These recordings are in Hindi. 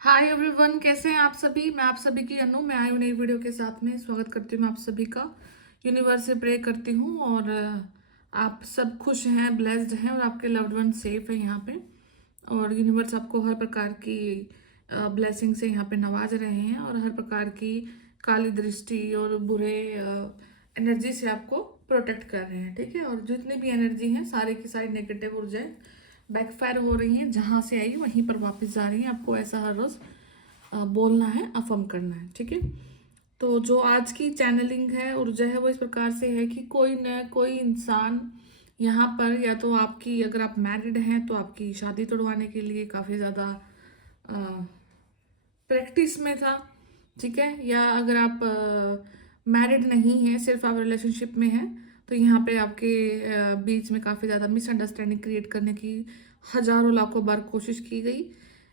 हाय एवरीवन, कैसे हैं आप सभी। मैं आप सभी की अनु, मैं आई हूँ नई वीडियो के साथ में। स्वागत करती हूँ मैं आप सभी का। यूनिवर्स से प्रे करती हूँ और आप सब खुश हैं, ब्लेस्ड हैं और आपके लव्ड वन सेफ है यहाँ पे। और यूनिवर्स आपको हर प्रकार की ब्लेसिंग से यहाँ पे नवाज रहे हैं और हर प्रकार की काली दृष्टि और बुरे एनर्जी से आपको प्रोटेक्ट कर रहे हैं। ठीक है, और जितनी भी एनर्जी है सारी की सारी नेगेटिव ऊर्जाएं बैकफायर हो रही हैं, जहाँ से आई वहीं पर वापस जा रही हैं। आपको ऐसा हर रोज बोलना है, अफर्म करना है। ठीक है, तो जो आज की चैनलिंग है ऊर्जा है वो इस प्रकार से है कि कोई न कोई इंसान यहाँ पर, या तो आपकी, अगर आप मैरिड हैं तो आपकी शादी तोड़वाने के लिए काफ़ी ज़्यादा प्रैक्टिस में था। ठीक है, या अगर आप मैरिड नहीं हैं, सिर्फ आप रिलेशनशिप में हैं, तो यहाँ पे आपके बीच में काफ़ी ज़्यादा मिसअंडरस्टैंडिंग क्रिएट करने की हजारों लाखों बार कोशिश की गई।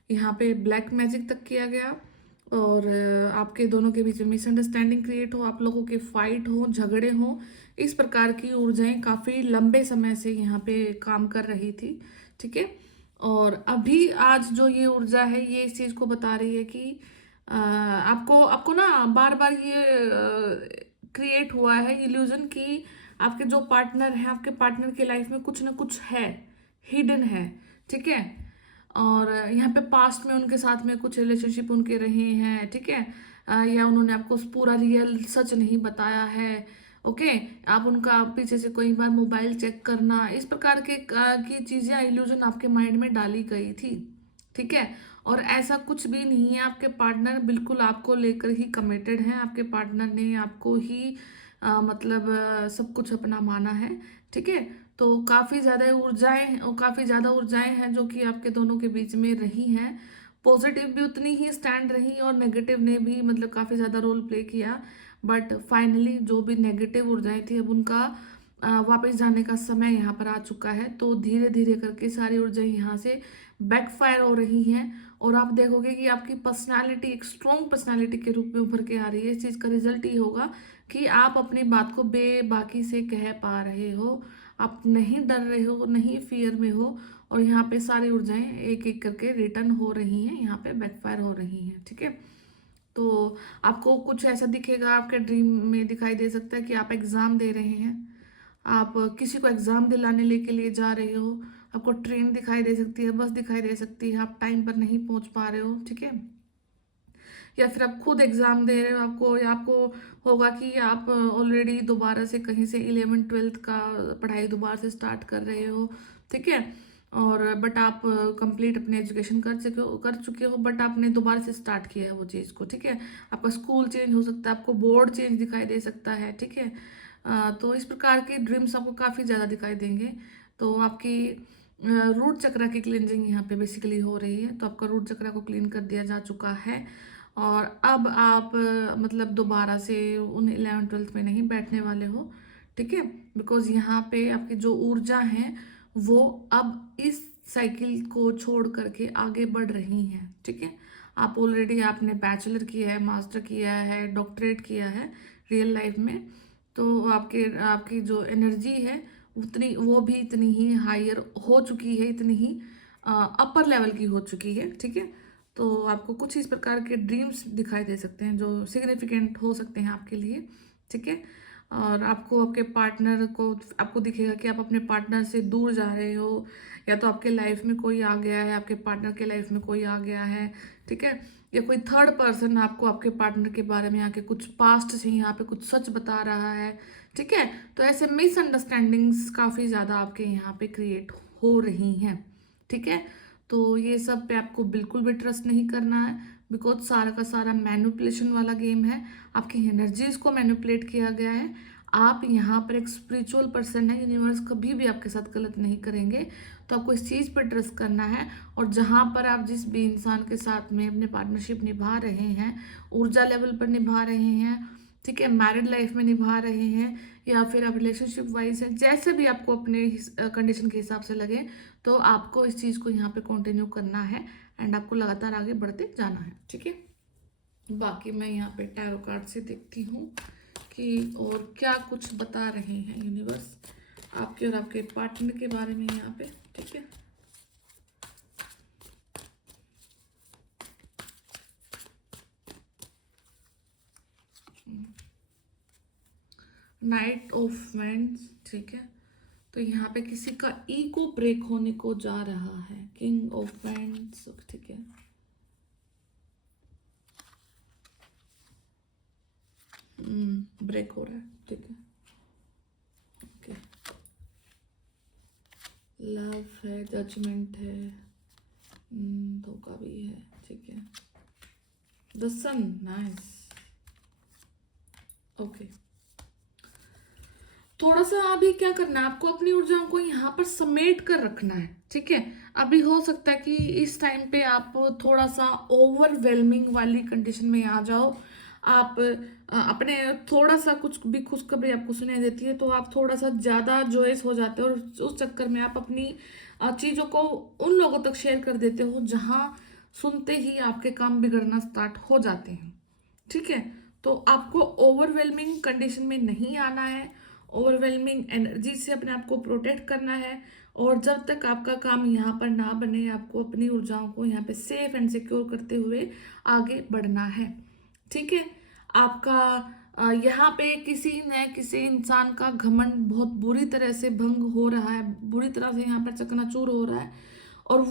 यहाँ पे ब्लैक मैजिक तक किया गया और आपके दोनों के बीच में मिसअंडरस्टैंडिंग क्रिएट हो, आप लोगों के फाइट हो, झगड़े हो। इस प्रकार की ऊर्जाएं काफ़ी लंबे समय से यहाँ पे काम कर रही थी। ठीक है, और अभी आज जो ये ऊर्जा है ये इस चीज को बता रही है कि आपको आपको ना बार बार ये क्रिएट हुआ है इल्यूजन कि आपके जो पार्टनर है, आपके पार्टनर के लाइफ में कुछ ना कुछ है, हिडन है। ठीक है, और यहाँ पे पास्ट में उनके साथ में कुछ रिलेशनशिप उनके रहे हैं। ठीक है, या उन्होंने आपको पूरा रियल सच नहीं बताया है। ओके, आप उनका पीछे से कई बार मोबाइल चेक करना, इस प्रकार के की चीजें इल्यूजन आपके माइंड में डाली गई थी। ठीक है, और ऐसा कुछ भी नहीं है। आपके पार्टनर बिल्कुल आपको लेकर ही कमिटेड है। आपके पार्टनर ने आपको ही मतलब सब कुछ अपना माना है। ठीक है, तो काफी ज्यादा ऊर्जाएं और काफी ज्यादा ऊर्जाएं हैं जो कि आपके दोनों के बीच में रही हैं। पॉजिटिव भी उतनी ही स्टैंड रही और नेगेटिव ने भी मतलब काफी ज्यादा रोल प्ले किया। बट फाइनली जो भी नेगेटिव ऊर्जाएं थी, अब उनका वापस जाने का समय यहाँ पर आ चुका है। तो धीरे धीरे करके सारी ऊर्जाएं यहाँ से बैकफायर हो रही हैं और आप देखोगे कि आपकी पर्सनालिटी एक स्ट्रॉन्ग पर्सनालिटी के रूप में उभर के आ रही है। इस चीज़ का रिजल्ट ये होगा कि आप अपनी बात को बेबाकी से कह पा रहे हो, आप नहीं डर रहे हो, नहीं फियर में हो। और यहाँ पे सारी ऊर्जाएं एक एक करके रिटर्न हो रही हैं, यहाँ पे बैकफायर हो रही हैं। ठीक है, तो आपको कुछ ऐसा दिखेगा, आपके ड्रीम में दिखाई दे सकता है कि आप एग्जाम दे रहे हैं, आप किसी को एग्जाम दिलाने लेके लिए जा रहे हो। आपको ट्रेन दिखाई दे सकती है, बस दिखाई दे सकती है, आप टाइम पर नहीं पहुंच पा रहे हो। ठीक है, या फिर आप खुद एग्जाम दे रहे हो, आपको या आपको होगा कि आप ऑलरेडी दोबारा से कहीं से 11th 12th का पढ़ाई दोबारा से स्टार्ट कर रहे हो। ठीक है, और बट आप कंप्लीट अपने एजुकेशन कर चुके हो बट आपने दोबारा से स्टार्ट किया है वो चीज़ को। ठीक है, आपका स्कूल चेंज हो सकता है, आपको बोर्ड चेंज दिखाई दे सकता है। ठीक है, तो इस प्रकार के ड्रीम्स आपको काफ़ी ज़्यादा दिखाई देंगे। तो आपकी रूट चक्रा की क्लिनजिंग यहाँ पे बेसिकली हो रही है। तो आपका रूट चक्रा को क्लीन कर दिया जा चुका है और अब आप मतलब दोबारा से उन 11th 12th में नहीं बैठने वाले हो। ठीक है, बिकॉज यहाँ पे आपकी जो ऊर्जा है वो अब इस साइकिल को छोड़ करके आगे बढ़ रही हैं। ठीक है, आप ऑलरेडी आपने बैचलर किया है, मास्टर किया है, डॉक्टरेट किया है रियल लाइफ में। तो आपके आपकी जो एनर्जी है उतनी, वो भी इतनी ही हायर हो चुकी है, इतनी ही अपर लेवल की हो चुकी है। ठीक है, तो आपको कुछ इस प्रकार के ड्रीम्स दिखाई दे सकते हैं जो सिग्निफिकेंट हो सकते हैं आपके लिए। ठीक है, और आपको आपके पार्टनर को, आपको दिखेगा कि आप अपने पार्टनर से दूर जा रहे हो, या तो आपके लाइफ में कोई आ गया है, आपके पार्टनर के लाइफ में कोई आ गया है। ठीक है, या कोई थर्ड पर्सन आपको आपके पार्टनर के बारे में आके कुछ पास्ट से यहाँ पे कुछ सच बता रहा है। ठीक है, तो ऐसे मिसअंडरस्टैंडिंग्स काफ़ी ज़्यादा आपके यहाँ पे क्रिएट हो रही हैं। ठीक है, तो ये सब पे आपको बिल्कुल भी ट्रस्ट नहीं करना है, बिकॉज सारा का सारा मैनिपुलेशन वाला गेम है। आपकी एनर्जीज को मैनिपुलेट किया गया है। आप यहाँ पर एक स्पिरिचुअल पर्सन है, यूनिवर्स कभी भी आपके साथ गलत नहीं करेंगे। तो आपको इस चीज़ पर ट्रस्ट करना है। और जहाँ पर आप जिस भी इंसान के साथ में अपने पार्टनरशिप निभा रहे हैं, ऊर्जा लेवल पर निभा रहे हैं, ठीक है, मैरिड लाइफ में निभा रहे हैं, या फिर आप रिलेशनशिप वाइज है, जैसे भी आपको अपने कंडीशन के हिसाब से लगे, तो आपको इस चीज़ को यहाँ पे कंटिन्यू करना है एंड आपको लगातार आगे बढ़ते जाना है। ठीक है, बाकी मैं यहाँ पे टैरो कार्ड से देखती हूँ कि और क्या कुछ बता रहे हैं यूनिवर्स आपके और आपके पार्टनर के बारे में यहाँ पे। ठीक है, नाइट ऑफ वेंड्स, ठीक है। तो यहाँ पे किसी का ईगो ब्रेक होने को जा रहा है, किंग ऑफ वेंड्स, ठीक है। ब्रेक हो रहा है, ठीक है। ओके, लव है, जजमेंट है, धोखा भी है, ठीक है। The sun, nice, okay. थोड़ा सा अभी क्या करना है आपको, अपनी ऊर्जाओं को यहाँ पर समेट कर रखना है, ठीक है। अभी हो सकता है कि इस टाइम पे आप थोड़ा सा ओवरवेलमिंग वाली कंडीशन में आ जाओ। आप अपने थोड़ा सा कुछ भी खुशखबरी आपको सुनाई देती है तो आप थोड़ा सा ज़्यादा जॉयस हो जाते हो, और उस चक्कर में आप अपनी चीज़ों को उन लोगों तक शेयर कर देते हो जहाँ सुनते ही आपके काम बिगड़ना स्टार्ट हो जाते हैं, ठीक है। तो आपको ओवरवेलमिंग कंडीशन में नहीं आना है, ओवरवेलमिंग एनर्जी से अपने आप को प्रोटेक्ट करना है। और जब तक आपका काम यहाँ पर ना बने, आपको अपनी ऊर्जाओं को यहाँ पे सेफ एंड सिक्योर करते हुए आगे बढ़ना है, ठीक है। आपका यहाँ पे किसी न किसी इंसान का घमंड बहुत बुरी तरह से भंग हो रहा है, बुरी तरह से यहाँ पर चकनाचूर हो रहा है। और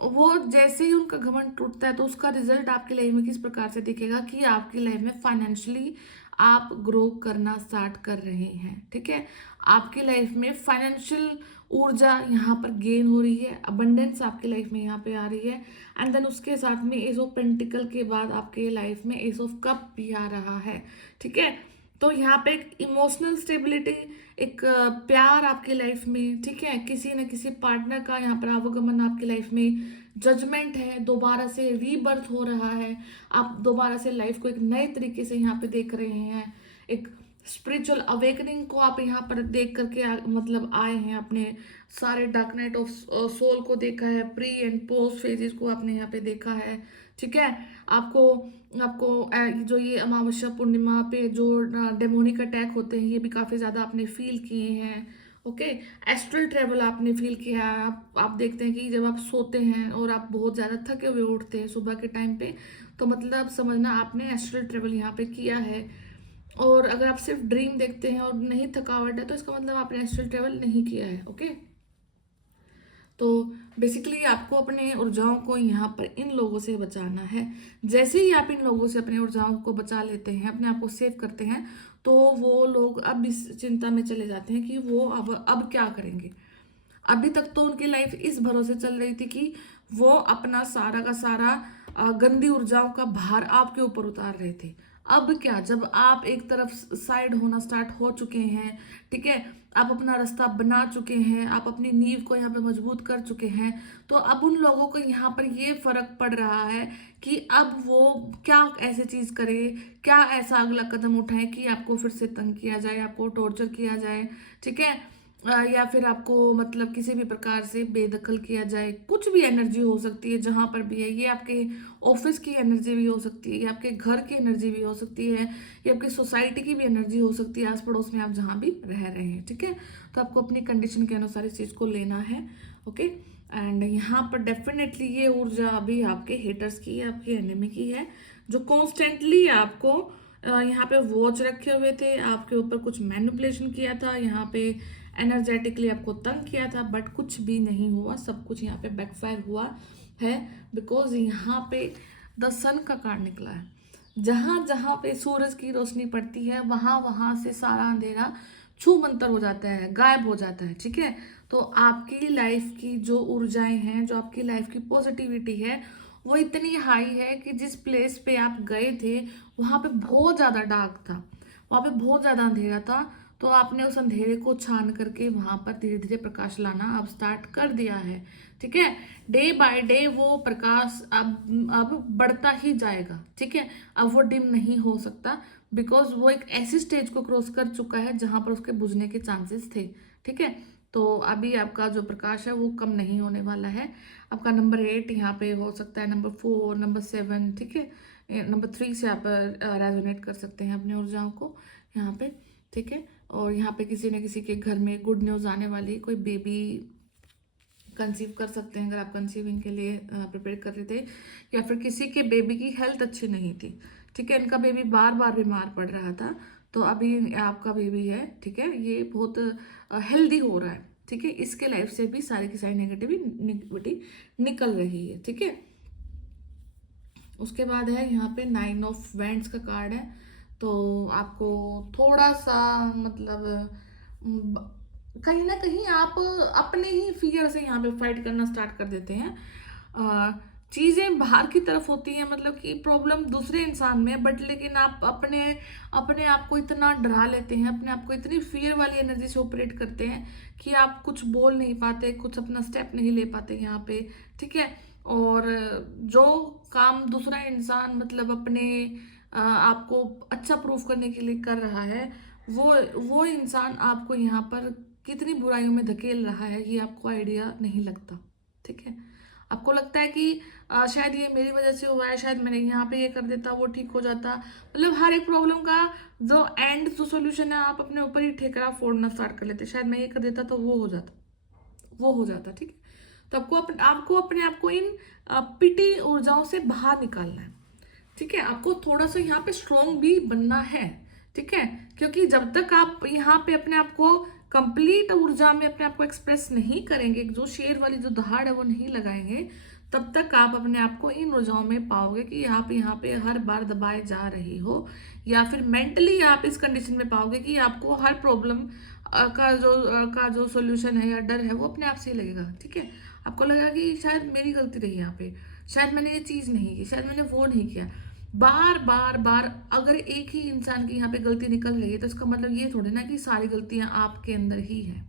वो जैसे ही उनका घमंड टूटता है तो उसका रिजल्ट आपकी लाइफ में किस प्रकार से दिखेगा कि आपकी लाइफ में फाइनेंशियली आप ग्रो करना स्टार्ट कर रहे हैं, ठीक है। आपकी लाइफ में फाइनेंशियल ऊर्जा यहाँ पर गेन हो रही है, अबंडेंस आपकी लाइफ में यहाँ पे आ रही है। एंड देन उसके साथ में एस ऑफ पेंटिकल के बाद आपके लाइफ में एस ऑफ कप भी आ रहा है, ठीक है। तो यहाँ पे एक इमोशनल स्टेबिलिटी, एक प्यार आपकी लाइफ में, ठीक है। किसी न किसी पार्टनर का यहाँ पर आवागमन आपकी लाइफ में, जजमेंट है, दोबारा से रीबर्थ हो रहा है। आप दोबारा से लाइफ को एक नए तरीके से यहाँ पे देख रहे हैं, एक स्पिरिचुअल अवेकनिंग को आप यहाँ पर देख करके मतलब आए हैं। अपने सारे डार्क नाइट ऑफ सोल को देखा है, प्री एंड पोस्ट फेजेस को आपने यहाँ पे देखा है, ठीक है। आपको आपको जो ये अमावस्या पूर्णिमा पे जो डेमोनिक अटैक होते हैं ये भी काफ़ी ज़्यादा आपने फील किए हैं, ओके। एस्ट्रल ट्रेवल आपने फील किया है। आप देखते हैं कि जब आप सोते हैं और आप बहुत ज़्यादा थके हुए उठते हैं सुबह के टाइम पे, तो मतलब समझना आपने एस्ट्रल ट्रेवल यहाँ पे किया है। और अगर आप सिर्फ ड्रीम देखते हैं और नहीं थकावट है तो इसका मतलब आपने एस्ट्रल ट्रेवल नहीं किया है, ओके। तो बेसिकली आपको अपने ऊर्जाओं को यहाँ पर इन लोगों से बचाना है। जैसे ही आप इन लोगों से अपने ऊर्जाओं को बचा लेते हैं, अपने आप को सेव करते हैं, तो वो लोग अब इस चिंता में चले जाते हैं कि वो अब क्या करेंगे। अभी तक तो उनकी लाइफ इस भरोसे चल रही थी कि वो अपना सारा का सारा गंदी ऊर्जाओं का भार आपके ऊपर उतार रहे थे। अब क्या, जब आप एक तरफ साइड होना स्टार्ट हो चुके हैं, ठीक है, आप अपना रास्ता बना चुके हैं, आप अपनी नींव को यहाँ पे मजबूत कर चुके हैं, तो अब उन लोगों को यहाँ पर ये फर्क पड़ रहा है कि अब वो क्या ऐसी चीज करे, क्या ऐसा अगला कदम उठाए कि आपको फिर से तंग किया जाए, आपको टॉर्चर किया जाए, ठीक है। या फिर आपको मतलब किसी भी प्रकार से बेदखल किया जाए। कुछ भी एनर्जी हो सकती है जहां पर भी है, ये आपके ऑफिस की एनर्जी भी हो सकती है, ये आपके घर की एनर्जी भी हो सकती है, ये आपकी सोसाइटी की भी एनर्जी हो सकती है, आस पड़ोस में आप जहाँ भी रह रहे हैं, ठीक है। तो आपको अपनी कंडीशन के अनुसार इस चीज़ को लेना है, ओके। एंड यहाँ पर डेफिनेटली ये ऊर्जा अभी आपके हेटर्स की है, आपके एनिमी की है, जो कॉन्स्टेंटली आपको यहाँ पे वॉच रखे हुए थे, आपके ऊपर कुछ मैनिपुलेशन किया था, यहाँ पे एनर्जेटिकली आपको तंग किया था, बट कुछ भी नहीं हुआ, सब कुछ यहाँ पे बैकफायर हुआ है। बिकॉज यहाँ पे द सन का कार्ड निकला है। जहाँ जहाँ पे सूरज की रोशनी पड़ती है वहाँ वहाँ से सारा अंधेरा छू मंतर हो जाता है, गायब हो जाता है, ठीक है। तो आपकी लाइफ की जो ऊर्जाएं हैं, जो आपकी लाइफ की पॉजिटिविटी है, वो इतनी हाई है कि जिस प्लेस पे आप गए थे वहाँ पे बहुत ज़्यादा डार्क था, वहाँ पे बहुत ज़्यादा अंधेरा था। तो आपने उस अंधेरे को छान करके वहां पर धीरे धीरे प्रकाश लाना अब स्टार्ट कर दिया है, ठीक है। डे बाय डे वो प्रकाश अब बढ़ता ही जाएगा, ठीक है। अब वो डिम नहीं हो सकता, बिकॉज वो एक ऐसी स्टेज को क्रॉस कर चुका है जहां पर उसके बुझने के चांसेस थे, ठीक है। तो अभी आपका जो प्रकाश है वो कम नहीं होने वाला है। आपका नंबर 8 यहाँ पे हो सकता है, नंबर 4, नंबर 7, ठीक है, नंबर 3 से आप रेजोनेट कर सकते हैं अपनी ऊर्जाओं को यहाँ पे, ठीक है। और यहाँ पे किसी न किसी के घर में गुड न्यूज़ आने वाली, कोई बेबी कंसीव कर सकते हैं अगर आप कंसीविंग के लिए प्रिपेयर कर रहे थे, या फिर किसी के बेबी की हेल्थ अच्छी नहीं थी, ठीक है, इनका बेबी बार बार बीमार पड़ रहा था, तो अभी आपका बेबी है, ठीक है, ये बहुत हेल्दी हो रहा है, ठीक है, इसके लाइफ से भी सारी की सारी नेगेटिविटी निकल रही है, ठीक है। उसके बाद है यहाँ पे 9 ऑफ वैंड्स का कार्ड है। तो आपको थोड़ा सा मतलब कहीं ना कहीं आप अपने ही फियर से यहाँ पे फाइट करना स्टार्ट कर देते हैं। चीज़ें बाहर की तरफ होती हैं, मतलब कि प्रॉब्लम दूसरे इंसान में, बट लेकिन आप अपने अपने आप को इतना डरा लेते हैं, अपने आप को इतनी फियर वाली एनर्जी से ऑपरेट करते हैं कि आप कुछ बोल नहीं पाते, कुछ अपना स्टेप नहीं ले पाते यहाँ पे, ठीक है। और जो काम दूसरा इंसान मतलब अपने आपको अच्छा प्रूफ करने के लिए कर रहा है, वो इंसान आपको यहाँ पर कितनी बुराइयों में धकेल रहा है ये आपको आइडिया नहीं लगता, ठीक है। आपको लगता है कि शायद ये मेरी वजह से हुआ है, शायद मैंने यहाँ पे ये कर देता वो ठीक हो जाता, मतलब हर एक प्रॉब्लम का जो एंड जो सोल्यूशन है आप अपने ऊपर ही ठेकरा फोड़ना स्टार्ट कर लेते, शायद मैं ये कर देता तो वो हो जाता, ठीक है। तो आपको अपने आप को इन पिटी ऊर्जाओं से बाहर निकालना है, ठीक है। आपको थोड़ा सा यहाँ पे स्ट्रोंग भी बनना है, ठीक है, क्योंकि जब तक आप यहाँ पे अपने आप को कंप्लीट ऊर्जा में अपने आप को एक्सप्रेस नहीं करेंगे, जो शेर वाली जो दहाड़ है वो नहीं लगाएंगे, तब तक आप अपने आप को इन ऊर्जाओं में पाओगे कि आप यहाँ पे हर बार दबाए जा रही हो, या फिर मेंटली आप इस कंडीशन में पाओगे कि आपको हर प्रॉब्लम का जो सोल्यूशन है या डर है वो अपने आप से ही लगेगा, ठीक है। आपको लगेगा कि शायद मेरी गलती रही यहाँ पे, शायद मैंने ये चीज़ नहीं की, शायद मैंने वो नहीं किया। बार बार बार अगर एक ही इंसान की यहाँ पे गलती निकल रही है तो इसका मतलब ये थोड़ी ना कि सारी गलतियां आपके अंदर ही है,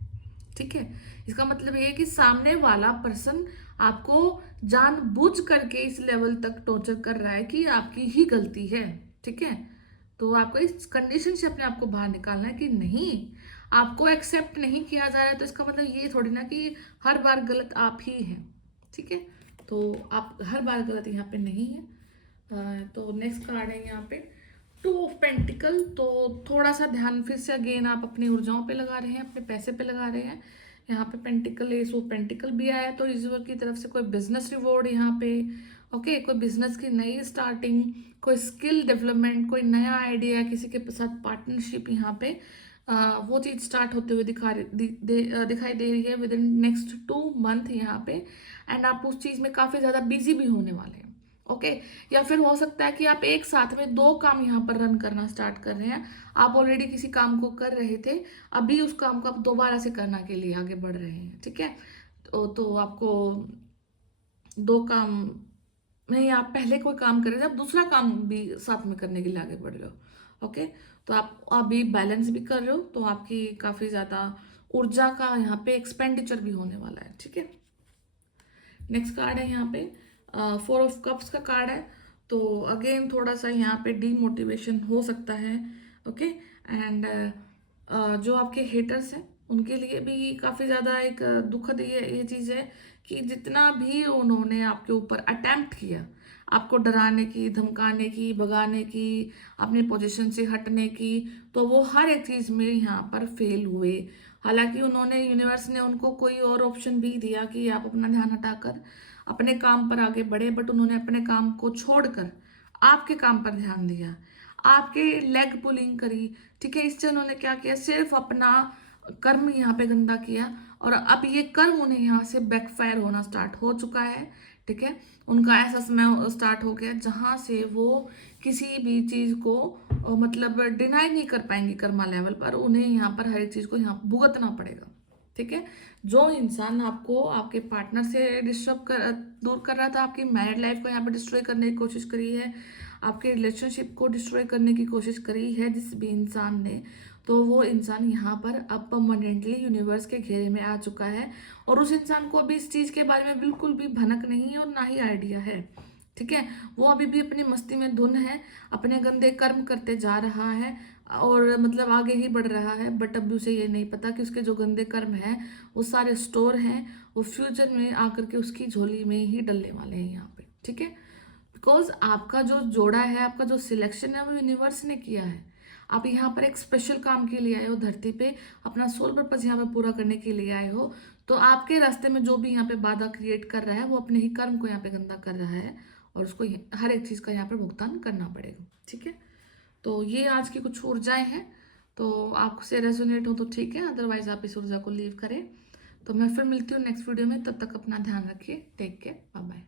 ठीक है। इसका मतलब ये है कि सामने वाला पर्सन आपको जानबूझ करके इस लेवल तक टॉर्चर कर रहा है कि आपकी ही गलती है, ठीक है। तो आपको इस कंडीशन से अपने आप को बाहर निकालना है कि नहीं, आपको एक्सेप्ट नहीं किया जा रहा है तो इसका मतलब ये थोड़ी ना कि हर बार गलत आप ही हैं, ठीक है। तो आप हर बार गलत यहाँ पे नहीं है। तो नेक्स्ट कार्ड है यहाँ पे 2 ऑफ पेंटिकल। तो थोड़ा सा ध्यान फिर से अगेन आप अपनी ऊर्जाओं पे लगा रहे हैं, अपने पैसे पे लगा रहे हैं। यहाँ पे पेंटिकल एस ऑफ पेंटिकल भी आया है, तो ईश्वर की तरफ से कोई बिजनेस रिवॉर्ड यहाँ पे, ओके, कोई बिजनेस की नई स्टार्टिंग, कोई स्किल डेवलपमेंट, कोई नया आइडिया, किसी के साथ पार्टनरशिप यहाँ पे वो चीज़ स्टार्ट होते हुए दिखाई दे रही है विद इन नेक्स्ट 2 मंथ यहाँ पे। एंड आप उस चीज़ में काफ़ी ज़्यादा बिजी भी होने वाले हैं, ओके। या फिर हो सकता है कि आप एक साथ में 2 काम यहाँ पर रन करना स्टार्ट कर रहे हैं। आप ऑलरेडी किसी काम को कर रहे थे, अभी उस काम को आप दोबारा से करना के लिए आगे बढ़ रहे हैं, ठीक है। तो आपको 2 काम नहीं, आप पहले कोई काम कर रहे थे, आप दूसरा काम भी साथ में करने के लिए आगे बढ़ रहे हो, ओके। तो आप अभी बैलेंस भी कर रहे हो, तो आपकी काफ़ी ज़्यादा ऊर्जा का यहाँ पे एक्सपेंडिचर भी होने वाला है, ठीक है। नेक्स्ट कार्ड है यहाँ पे 4 ऑफ कप्स का कार्ड है। तो अगेन थोड़ा सा यहाँ पे डीमोटिवेशन हो सकता है, ओके। एंड जो आपके हेटर्स हैं उनके लिए भी काफ़ी ज़्यादा एक दुखद ये चीज़ है कि जितना भी उन्होंने आपके ऊपर अटेम्प्ट किया, आपको डराने की, धमकाने की, भगाने की, अपनी पोजीशन से हटने की, तो वो हर एक चीज़ में यहाँ पर फेल हुए। हालांकि उन्होंने, यूनिवर्स ने उनको कोई और ऑप्शन भी दिया कि आप अपना ध्यान हटाकर अपने काम पर आगे बढ़े, बट उन्होंने अपने काम को छोड़कर आपके काम पर ध्यान दिया, आपके लेग पुलिंग करी, ठीक है। इससे उन्होंने क्या किया, सिर्फ अपना कर्म यहाँ पे गंदा किया, और अब ये कर्म उन्हें यहाँ से बैकफायर होना स्टार्ट हो चुका है, ठीक है। उनका ऐसा समय स्टार्ट हो गया जहाँ से वो किसी भी चीज़ को मतलब डिनाई नहीं कर पाएंगे कर्मा लेवल पर, उन्हें यहाँ पर हर एक चीज़ को यहाँ भुगतना पड़ेगा, ठीक है। जो इंसान आपको आपके पार्टनर से दूर कर रहा था, आपकी मैरिड लाइफ को यहाँ पर डिस्ट्रॉय करने की कोशिश करी है, आपके रिलेशनशिप को डिस्ट्रॉय करने की कोशिश करी है जिस भी इंसान ने, तो वो इंसान यहाँ पर अब परमानेंटली यूनिवर्स के घेरे में आ चुका है, और उस इंसान को अभी इस चीज़ के बारे में बिल्कुल भी भनक नहीं है और ना ही आइडिया है, ठीक है। वो अभी भी अपनी मस्ती में धुन है, अपने गंदे कर्म करते जा रहा है और मतलब आगे ही बढ़ रहा है, बट अभी उसे ये नहीं पता कि उसके जो गंदे कर्म हैं वो सारे स्टोर हैं, वो फ्यूचर में आकर के उसकी झोली में ही डलने वाले हैं यहाँ पे, ठीक है। बिकॉज आपका जो जोड़ा है, आपका जो सिलेक्शन है वो यूनिवर्स ने किया है। आप यहाँ पर एक स्पेशल काम के लिए आए हो, धरती पे अपना सोल पर्पज यहाँ पे पूरा करने के लिए आए हो, तो आपके रास्ते में जो भी यहाँ पे बाधा क्रिएट कर रहा है वो अपने ही कर्म को यहाँ पे गंदा कर रहा है, और उसको हर एक चीज़ का यहाँ पे भुगतान करना पड़ेगा, ठीक है। तो ये आज की कुछ ऊर्जाएं हैं, तो आपसे रेजोनेट हो तो ठीक है, अदरवाइज आप इस ऊर्जा को लीव करें। तो मैं फिर मिलती हूँ नेक्स्ट वीडियो में, तब तक अपना ध्यान रखिए। Take care, bye bye.